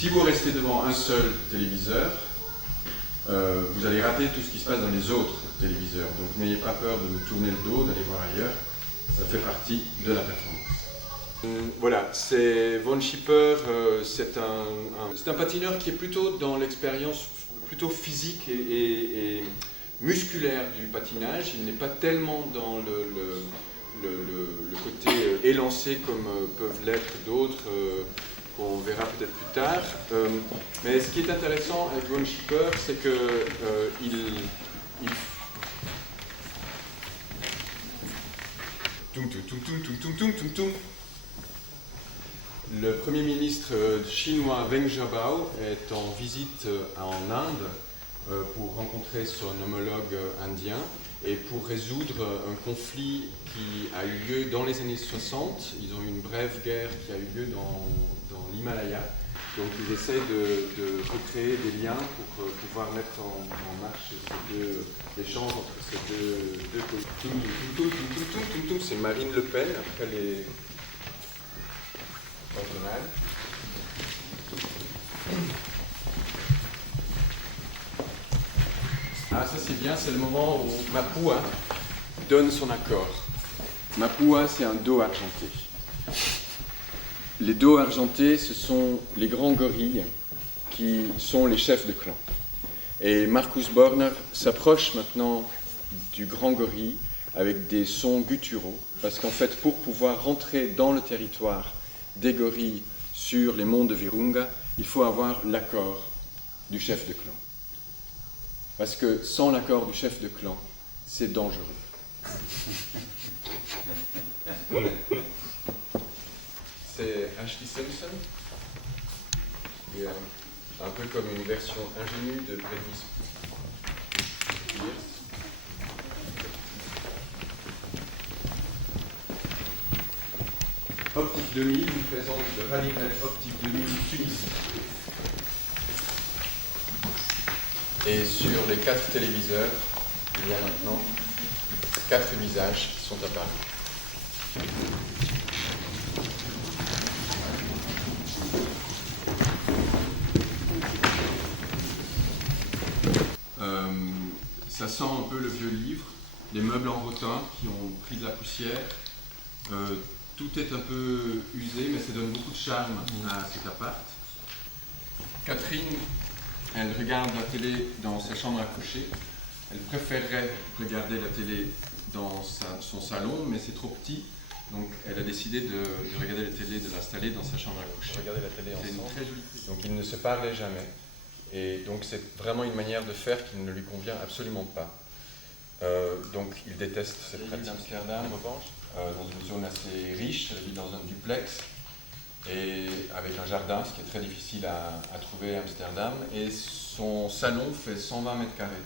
Si vous restez devant un seul téléviseur, vous allez rater tout ce qui se passe dans les autres téléviseurs. Donc n'ayez pas peur de vous tourner le dos, d'aller voir ailleurs. Ça fait partie de la performance. Voilà, c'est Von Schipper, c'est un patineur qui est plutôt dans l'expérience plutôt physique et musculaire du patinage. Il n'est pas tellement dans le côté élancé comme peuvent l'être d'autres, qu'on verra peut-être plus tard. Mais ce qui est intéressant avec Von Schipper, c'est qu'il le Premier ministre chinois Wen Jiabao est en visite en Inde pour rencontrer son homologue indien et pour résoudre un conflit qui a eu lieu dans les années 60. Ils ont eu une brève guerre qui a eu lieu dans l'Himalaya. Donc ils essayent de recréer des liens pour pouvoir mettre en marche ces deux échanges entre ces deux pays. C'est Marine Le Pen, après les patronales. Ah, ça c'est bien, c'est le moment où Mapua donne son accord. Mapua, c'est un dos argenté. Les dos argentés, ce sont les grands gorilles qui sont les chefs de clan. Et Marcus Borner s'approche maintenant du grand gorille avec des sons gutturaux, parce qu'en fait, pour pouvoir rentrer dans le territoire des gorilles sur les monts de Virunga, il faut avoir l'accord du chef de clan. Parce que sans l'accord du chef de clan, c'est dangereux. C'est Ashley Simpson, qui est un peu comme une version ingénue de Britney Spears. Optique 2000 nous présente le Radical Optique 2000 Tunisie. Et sur les 4 téléviseurs, il y a maintenant 4 visages qui sont apparus. Ça sent un peu le vieux livre, les meubles en rotin qui ont pris de la poussière. Tout est un peu usé, mais ça donne beaucoup de charme à cet appart. Catherine, elle regarde la télé dans sa chambre à coucher. Elle préférerait regarder la télé dans son salon, mais c'est trop petit. Donc elle a décidé de regarder la télé, de l'installer dans sa chambre à coucher. Regarder la télé ensemble. C'est une très jolie télé. Donc ils ne se parlaient jamais. Et donc c'est vraiment une manière de faire qui ne lui convient absolument pas. Donc il déteste cette pratique. d'Amsterdam, en revanche, dans une zone assez riche, elle vit dans un duplex, et avec un jardin, ce qui est très difficile à trouver à Amsterdam, et son salon fait 120 mètres carrés.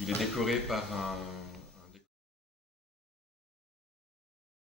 Il est décoré par un